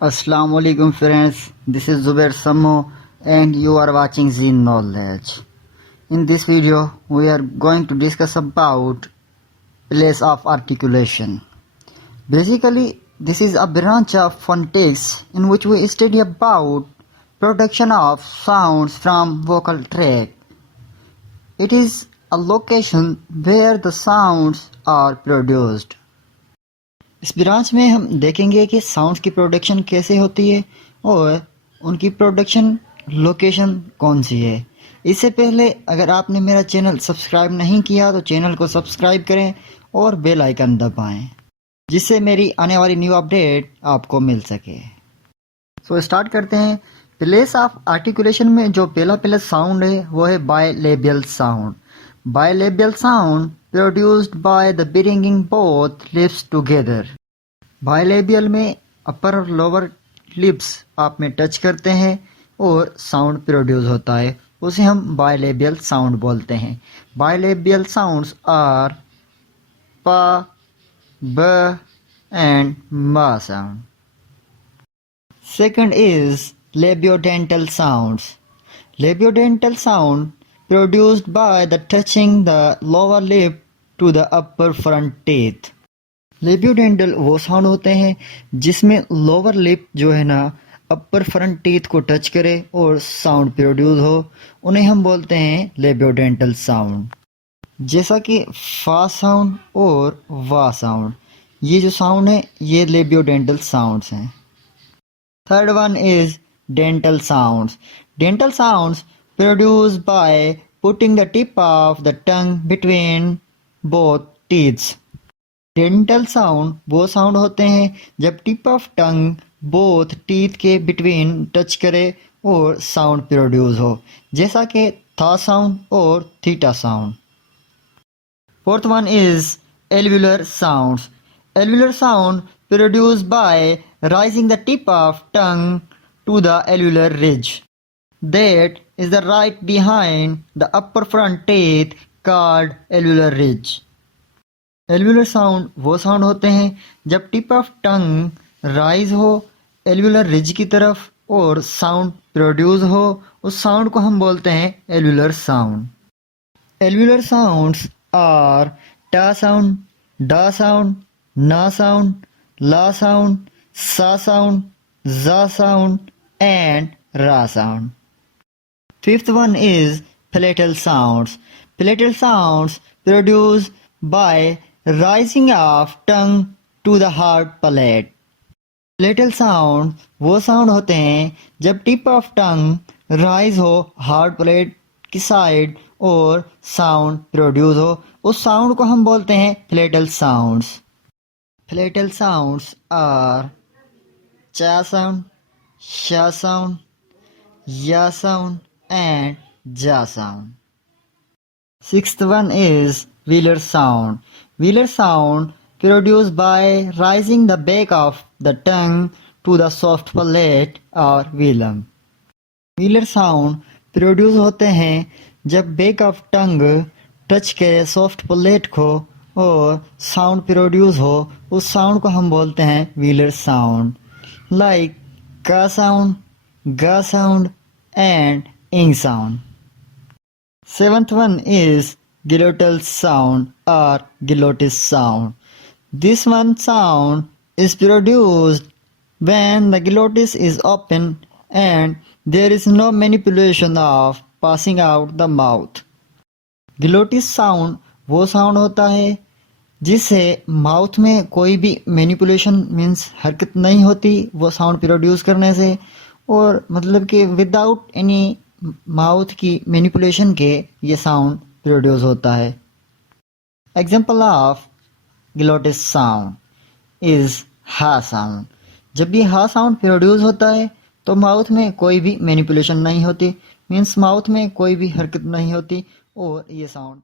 Assalamu alaikum friends, this is Zubair Sammo and you are watching Z Knowledge. In this video, we are going to discuss about place of articulation. Basically, this is a branch of phonetics in which we study about production of sounds from vocal tract. It is a location where the sounds are produced. इस branch में हम देखेंगे कि sounds की production कैसे होती है और उनकी प्रोडक्शन लोकेशन कौन सी है। इससे पहले अगर आपने मेरा चैनल सब्सक्राइब नहीं किया तो चैनल को सब्सक्राइब करें और बेल आइकन दबाएं जिससे मेरी आने वाली न्यू अपडेट आपको मिल सके। सो स्टार्ट करते हैं। प्लेस ऑफ आर्टिकुलेशन में जो पहला साउंड है वो है bilabial sound. Bilabial sound produced by the bringing both lips together. Bilabial में अपर और लोअर लिप्स आप में टच करते हैं और साउंड प्रोड्यूस होता है, उसे हम bilabial साउंड बोलते हैं। Bilabial sounds are pa, b and ma sound. Second is labiodental sounds. Labiodental sound produced by the touching the lower lip to the upper front teeth. लेबियोडेंटल वो साउंड होते हैं जिसमें लोअर लिप जो है ना अपर front teeth को touch करे और साउंड प्रोड्यूस हो, उन्हें हम बोलते हैं लेबियोडेंटल साउंड। जैसा कि फा साउंड और वा साउंड, ये जो साउंड है ये लेबियोडेंटल साउंड्स हैं। Third one is dental sounds. Dental sounds produced by putting the tip of the tongue between both teeth. Dental sound वो साउंड होते हैं जब tip of tongue both teeth के बिटवीन टच करे और साउंड प्रोड्यूस हो, जैसा कि था साउंड और theta sound. Fourth one is alveolar sounds. Alveolar sound produced by raising the tip of tongue to the alveolar ridge. That is the right behind the upper front teeth called alveolar ridge. Alveolar sound वो sound होते हैं जब tip of tongue rise हो alveolar ridge की तरफ और sound produce हो, उस साउंड को हम बोलते हैं alveolar sound. Alveolar sounds are टा साउंड, डा साउंड, ना साउंड, ला साउंड, सा साउंड, जा साउंड एंड रा sound. Fifth one is palatal sounds. Palatal sounds produced by rising of tongue to the hard palate. Palatal sound वो sound होते हैं जब टिप ऑफ टंग राइज हो हार्ड पैलेट की साइड और साउंड प्रोड्यूस हो, उस साउंड को हम बोलते हैं palatal sounds. Palatal sounds are cha sound, sha sound, ya sound and ja sound. Sixth one is velar sound. Velar sound produced by raising the back of the tongue to the soft palate or velum. Velar sound produce होते हैं जब back of tongue touch करे soft palate को और sound produce हो, उस sound को हम बोलते हैं velar sound. Like ka sound, ga sound and ing sound. Seventh one is Gyrotel sound or Glottis sound. This one sound is produced when the glottis is open and there is no manipulation of passing out the mouth. Glottis sound वो sound होता है जिससे mouth में कोई भी manipulation means हरकत नहीं होती वो साउंड प्रोड्यूस करने से, और मतलब कि विदाउट एनी माउथ की मैनिपुलेशन के ये साउंड प्रोड्यूस होता है। Example of glottis sound is हा साउंड। जब ये हा साउंड प्रोड्यूस होता है तो माउथ में कोई भी मैनिपुलेशन नहीं होती, मीन्स माउथ में कोई भी हरकत नहीं होती और ये साउंड